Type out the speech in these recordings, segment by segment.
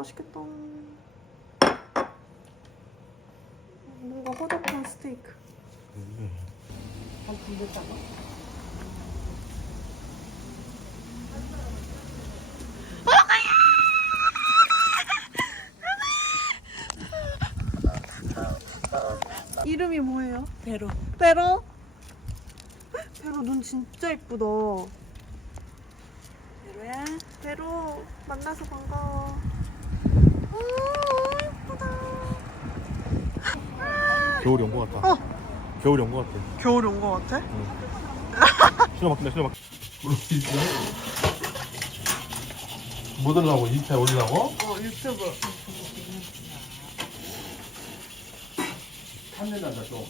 맛있겠다. 뭔가 허접한 스테이크. 한 군데다가 이름이 뭐예요? 배로 베로? 베로 눈 진짜 이쁘다. 배로야 베로 만나서 반가워. 오, 이쁘다. 겨울이 온 것 같다. 어. 겨울이 온 것 같아. 겨울이 온 것 같아? 신호 바뀐다, 신호 바뀐다. 뭐 들라고? 인스타에 올리라고? 어, 유튜브. 탐낸다, 또.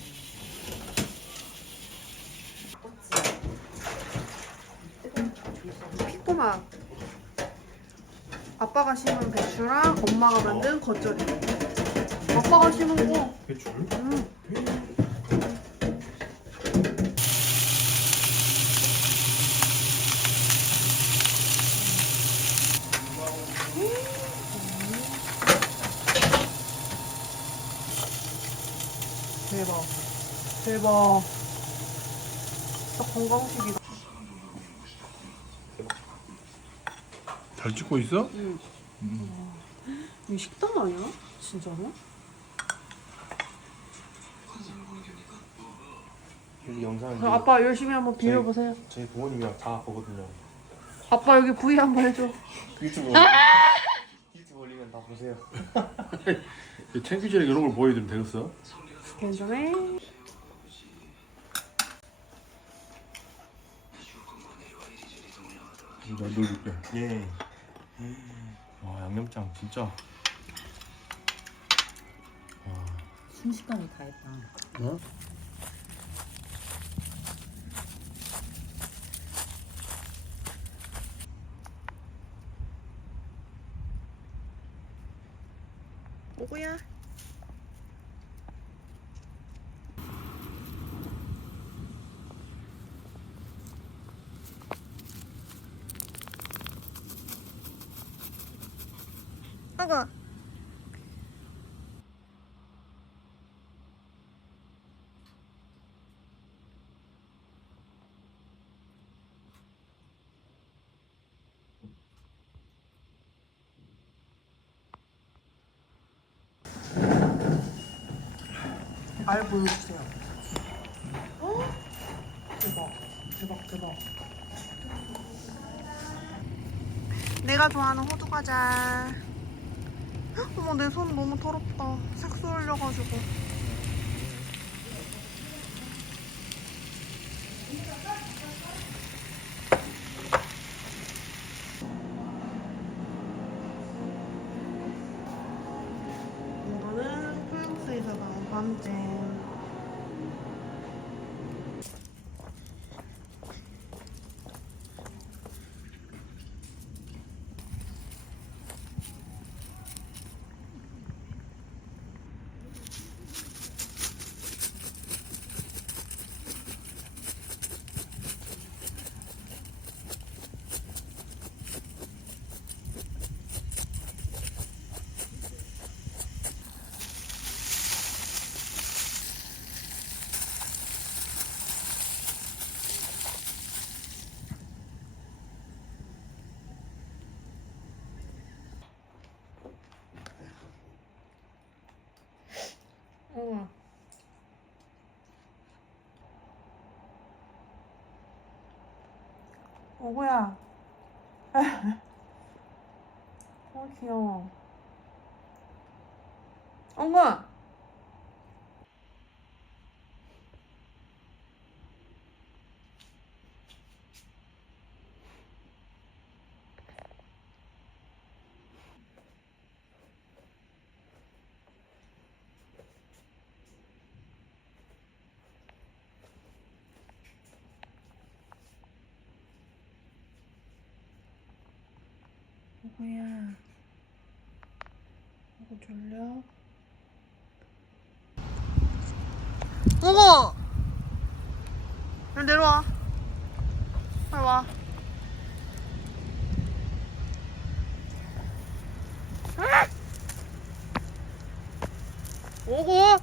피꼬막. 아빠가 심은 배추랑 엄마가 만든 겉절이. 아빠가 심은 거. 배출? 음. 대박. 대박. 진짜 건강식이다. 잘 찍고 있어? 이 식당 아니야? 진짜로? 여기 영상 그럼 아빠 열심히 한번 빌려보세요. 저희 부모님이랑 다 보거든요. 아빠 여기 V 한번 해줘. 유튜브 유튜브 올리면 다 보세요. 챙규질에 이런 걸 보여드리면 되겠어? 괜찮아? 넣어줄게. 예. 와 양념장 진짜. 와. 순식간에 다 했다 어? 아가. 알 보여주세요. 어? 대박, 대박, 대박. 내가 좋아하는 호두 과자. 헉, 어머 내 손 너무 더럽다. 색소 흘려가지고. 이거는 풀국수에서 나온 밤잼. 응. 오구야. 어 귀여워. 엄마. 오구야. 오구 졸려? 오구! 여기 내려와. 빨리 와. 오고.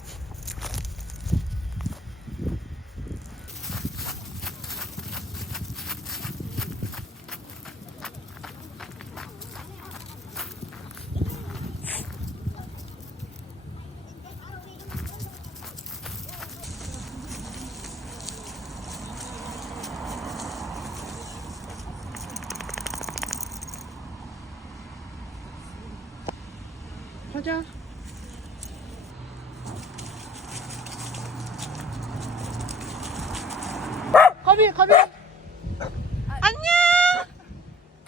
가자. 가비, 가비. 안녕.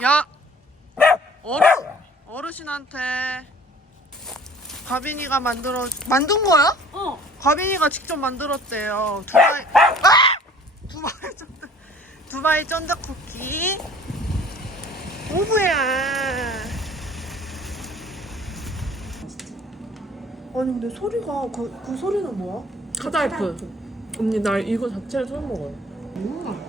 야, 어르 어르신한테 가빈이가 만들어 만든 거야? 어. 가빈이가 직접 만들었대요. 두바이 아! 두바이 쫀득 두바이 쫀득 쿠키. 오브야. 아니 근데 소리가 그, 그 소리는 뭐야? 카다이프. 언니 나 이거 자체를 처음 먹어요. 너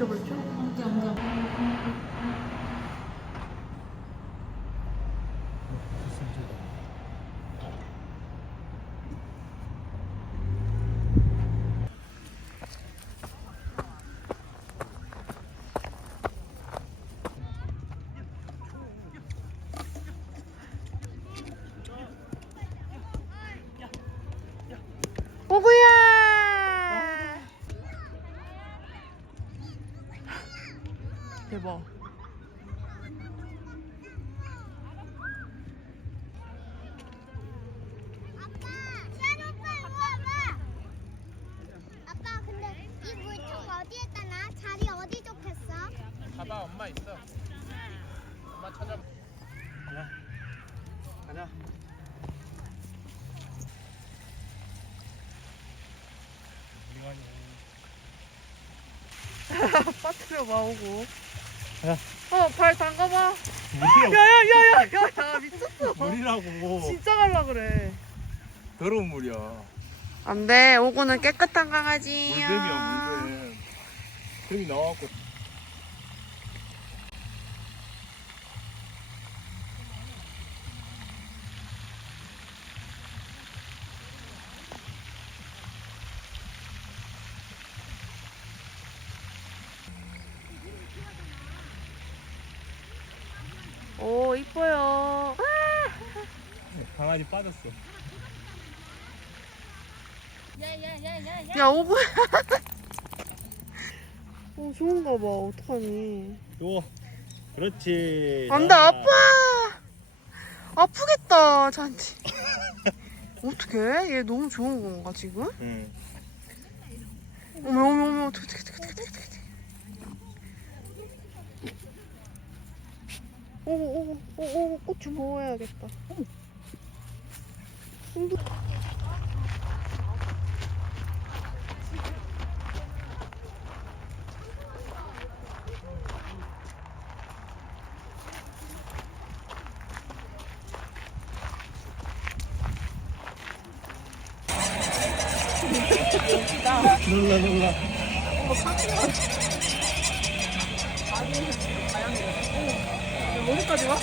만져볼죠? 언제 언제. 오구야! 대박. 봐봐 엄마 있어 엄마 찾아 가자. 가자. 빠트려 마오고. 야. 어, 발 담가봐. 물이라고. 야야야야 야 야 미쳤어. 물이라고. 진짜 갈라 그래. 더러운 물이야 안 돼. 오구는 깨끗한 강아지야. 물뱀이야 물뱀 뱀이 나와갖고 이뻐요. 강아지 빠졌어. 야 오구야. 어 좋은가 봐. 어떡하니. 요. 그렇지. 안돼 아파. 아프겠다 잔치. 어떡해? 얘 너무 좋은 건가 지금? 응. 어머 어머 어머 어떡해 어떡해 오고 고추 먹어야겠다. 힘들 놀라 놀라. 어디까지 와?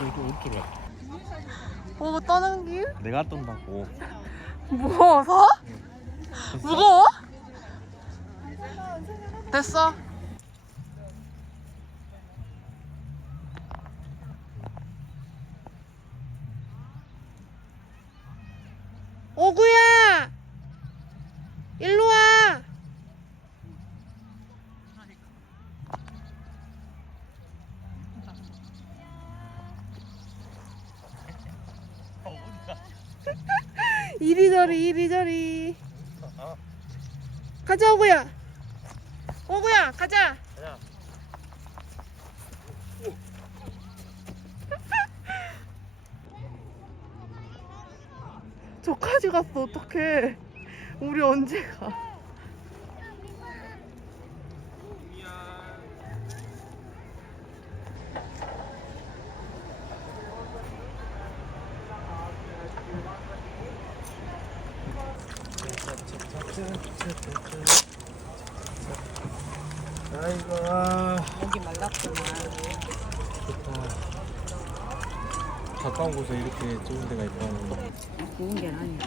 여기 어디 들어와? 오 떠는 길? 내가 떤다고. 무거워? 됐어? 오구야! 일로 와! 이리저리 이리저리 가자 오구야. 오구야 가자. 가자. 저까지 갔어 어떡해. 우리 언제 가 아이고. 목이 말랐구나. 좋다. 가까운 곳에 이렇게 좋은 데가 있다는 거. 좋은 게 아니야.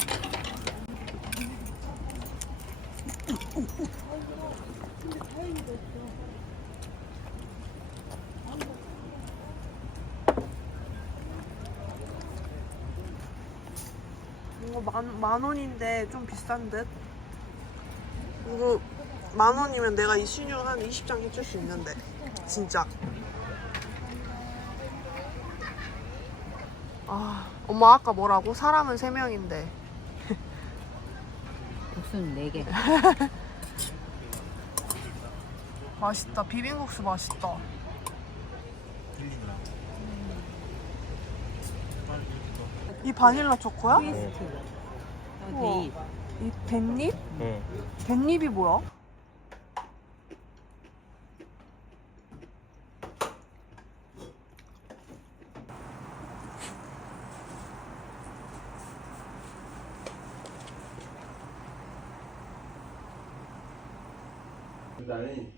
이거 만, 만 원인데 좀 비싼 듯? 이거 만 원이면 내가 이 신용 한 20장 해줄 수 있는데 진짜 아 엄마 아까 뭐라고? 사람은 3명인데 무슨 네 개. 맛있다 비빔국수 맛있다 이 바닐라 초코야? 트위스트. 어, 우와. 이 뱃잎? 응. 뱃잎이 뭐야? 나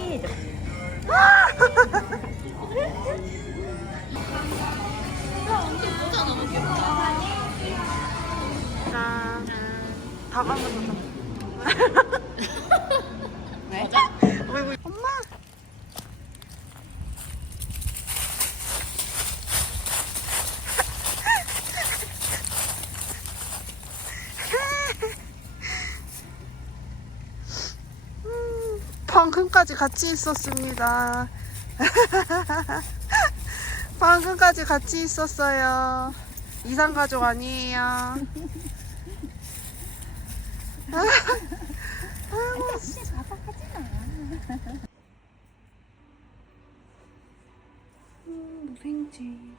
뿌이 해줘. 짠 다가면서 방금까지 같이 있었습니다. 방금까지 같이 있었어요. 이상 가족 아니에요. 음, 생지.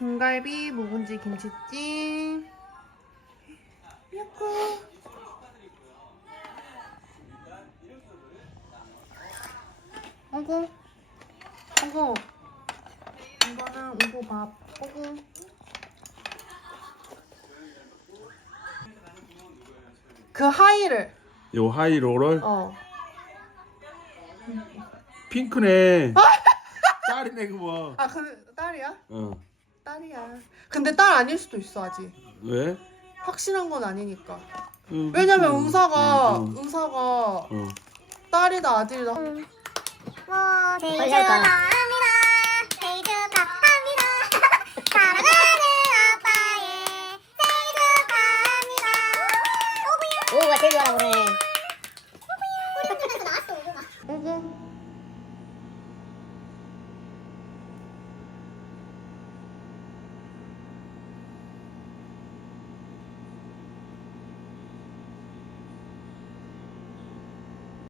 등갈비, 묵은지, 김치찜. 야꾸. 어구. 어구. 이거는 우고 밥. 어구. 그 하이를. 요 하이로럴 어. 핑크네. 딸이네 그거. 아, 그 딸이야? 어. 딸이야. 근데 딸 아닐 수도 있어 아직. 왜? 확실한 건 아니니까. 응, 왜냐면 응, 응사가 응, 응. 응사가 어. 딸이다 아들이다. 뭐 생일 축하합니다. 생일 축하합니다. 사랑하는 아빠의 생일 축하합니다. 오구야. 오구가 제일 좋아라 그래. 오구야. 우리 집에서 나왔어 오구가.